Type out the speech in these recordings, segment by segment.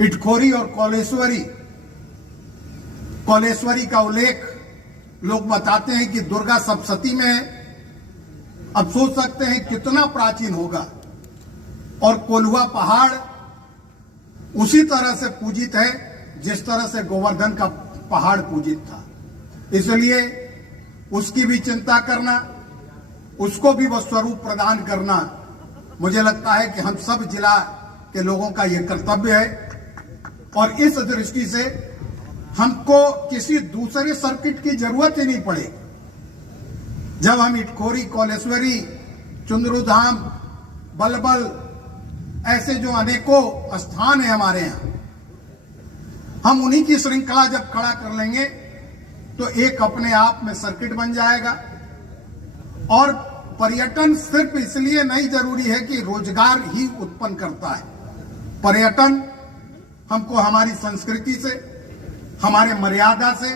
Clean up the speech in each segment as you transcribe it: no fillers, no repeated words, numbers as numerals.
इटखोरी और कौलेश्वरी का उल्लेख लोग बताते हैं कि दुर्गा सप्तशती में है। अब सोच सकते हैं कितना प्राचीन होगा। और कोल्हुआ पहाड़ उसी तरह से पूजित है जिस तरह से गोवर्धन का पहाड़ पूजित था। इसलिए उसकी भी चिंता करना, उसको भी वो स्वरूप प्रदान करना, मुझे लगता है कि हम सब जिला के लोगों का यह कर्तव्य है। और इस दृष्टि से हमको किसी दूसरे सर्किट की जरूरत ही नहीं पड़ेगी। जब हम इटखोरी, कौलेश्वरी, चुंदरूधाम, बलबल, ऐसे जो अनेकों स्थान है हमारे यहाँ, हम उन्हीं की श्रृंखला जब खड़ा कर लेंगे तो एक अपने आप में सर्किट बन जाएगा। और पर्यटन सिर्फ इसलिए नहीं जरूरी है कि रोजगार ही उत्पन्न करता है। पर्यटन हमको हमारी संस्कृति से, हमारे मर्यादा से,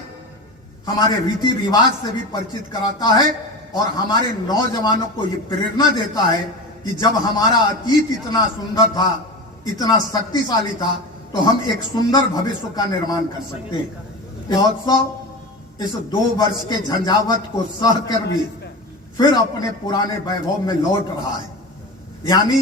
हमारे रीति रिवाज से भी परिचित कराता है और हमारे नौजवानों को ये प्रेरणा देता है कि जब हमारा अतीत इतना सुंदर था, इतना शक्तिशाली था, तो हम एक सुंदर भविष्य का निर्माण कर सकते हैं। महोत्सव इस 2 वर्ष के झंझावत को सह कर भी फिर अपने पुराने वैभव में लौट रहा है। यानी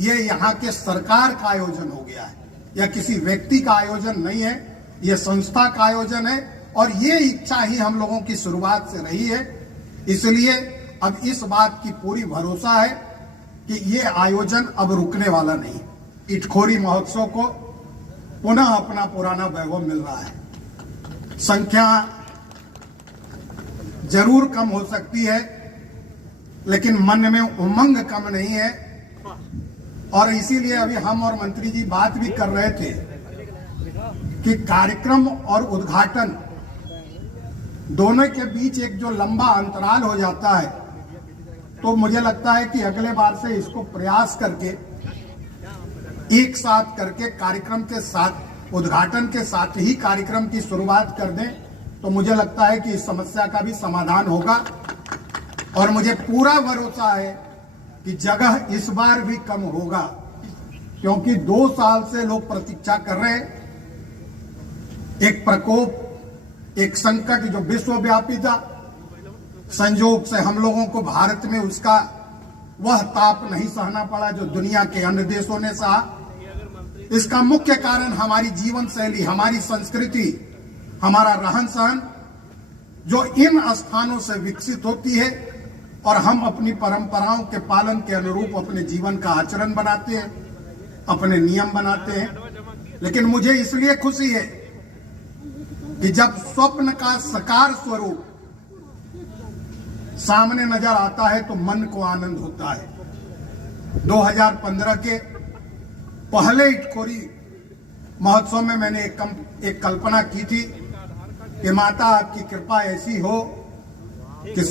ये यहाँ के सरकार का आयोजन हो गया है, या किसी व्यक्ति का आयोजन नहीं है, ये संस्था का आयोजन है। और ये इच्छा ही हम लोगों की शुरुआत से रही है। इसलिए अब इस बात की पूरी भरोसा है कि ये आयोजन अब रुकने वाला नहीं। इटखोरी महोत्सव को पुनः अपना पुराना वैभव मिल रहा है। संख्या जरूर कम हो सकती है, लेकिन मन में उमंग कम नहीं है। और इसीलिए अभी हम और मंत्री जी बात भी कर रहे थे कि कार्यक्रम और उद्घाटन दोनों के बीच एक जो लंबा अंतराल हो जाता है, तो मुझे लगता है कि अगले बार से इसको प्रयास करके एक साथ करके कार्यक्रम के साथ, उद्घाटन के साथ ही कार्यक्रम की शुरुआत कर दें, तो मुझे लगता है कि इस समस्या का भी समाधान होगा। और मुझे पूरा भरोसा है कि जगह इस बार भी कम होगा, क्योंकि 2 साल से लोग प्रतीक्षा कर रहे हैं। एक प्रकोप, एक संकट जो विश्वव्यापी था, संयोग से हम लोगों को भारत में उसका वह ताप नहीं सहना पड़ा जो दुनिया के अन्य देशों ने सहा। इसका मुख्य कारण हमारी जीवन शैली, हमारी संस्कृति, हमारा रहन सहन, जो इन स्थानों से विकसित होती है और हम अपनी परंपराओं के पालन के अनुरूप अपने जीवन का आचरण बनाते हैं, अपने नियम बनाते हैं। लेकिन मुझे इसलिए खुशी है कि जब स्वप्न का साकार स्वरूप सामने नजर आता है तो मन को आनंद होता है। 2015 के पहले इटखोरी महोत्सव में मैंने एक कल्पना की थी कि माता आपकी कृपा ऐसी हो कि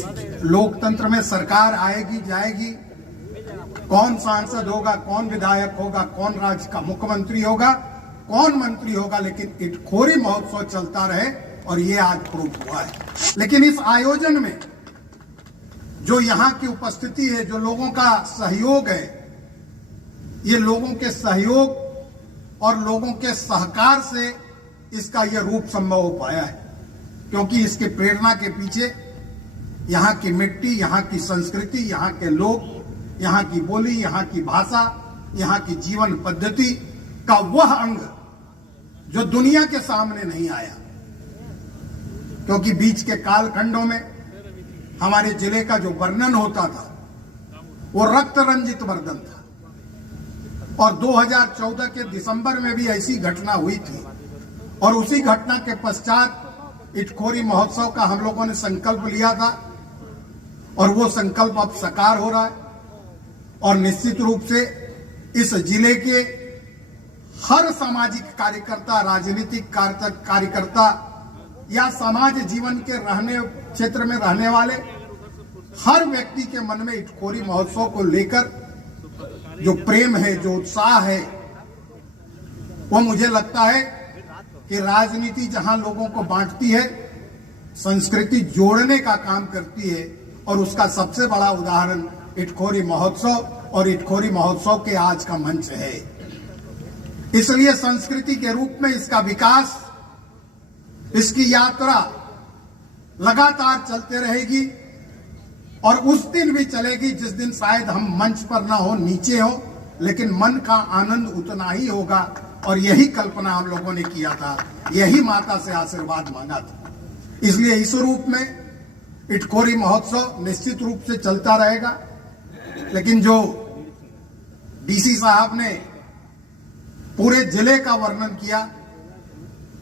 लोकतंत्र में सरकार आएगी जाएगी, कौन सांसद होगा, कौन विधायक होगा, कौन राज्य का मुख्यमंत्री होगा, कौन मंत्री होगा, लेकिन इटखोरी महोत्सव चलता रहे। और ये आज प्रूफ हुआ है। लेकिन इस आयोजन में जो यहाँ की उपस्थिति है, जो लोगों का सहयोग है, ये लोगों के सहयोग और लोगों के सहकार से इसका यह रूप संभव हो पाया है। क्योंकि इसके प्रेरणा के पीछे यहाँ की मिट्टी, यहाँ की संस्कृति, यहाँ के लोग, यहाँ की बोली, यहाँ की भाषा, यहाँ की जीवन पद्धति का वह अंग जो दुनिया के सामने नहीं आया। क्योंकि बीच के कालखंडों में हमारे जिले का जो वर्णन होता था वो रक्त रंजित वर्णन था। और 2014 के दिसंबर में भी ऐसी घटना हुई थी। और उसी घटना के पश्चात इटखोरी महोत्सव का हम लोगों ने संकल्प लिया था और वो संकल्प अब साकार हो रहा है। और निश्चित रूप से इस जिले के हर सामाजिक कार्यकर्ता, राजनीतिक कार्यकर्ता या समाज जीवन के क्षेत्र में रहने वाले हर व्यक्ति के मन में इटखोरी महोत्सव को लेकर जो प्रेम है, जो उत्साह है, वो मुझे लगता है कि राजनीति जहां लोगों को बांटती है, संस्कृति जोड़ने का काम करती है। और उसका सबसे बड़ा उदाहरण इटखोरी महोत्सव और इटखोरी महोत्सव के आज का मंच है। इसलिए संस्कृति के रूप में इसका विकास, इसकी यात्रा लगातार चलते रहेगी और उस दिन भी चलेगी जिस दिन शायद हम मंच पर ना हो, नीचे हो, लेकिन मन का आनंद उतना ही होगा। और यही कल्पना हम लोगों ने किया था, यही माता से आशीर्वाद मांगा था। इसलिए इस रूप में इटखोरी महोत्सव निश्चित रूप से चलता रहेगा। लेकिन जो डीसी साहब ने पूरे जिले का वर्णन किया,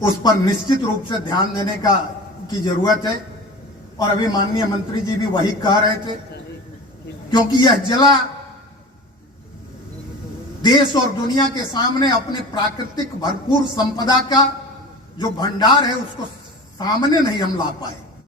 उस पर निश्चित रूप से ध्यान देने की जरूरत है। और अभी माननीय मंत्री जी भी वही कह रहे थे, क्योंकि यह जिला देश और दुनिया के सामने अपने प्राकृतिक भरपूर संपदा का जो भंडार है उसको सामने नहीं हम ला पाए।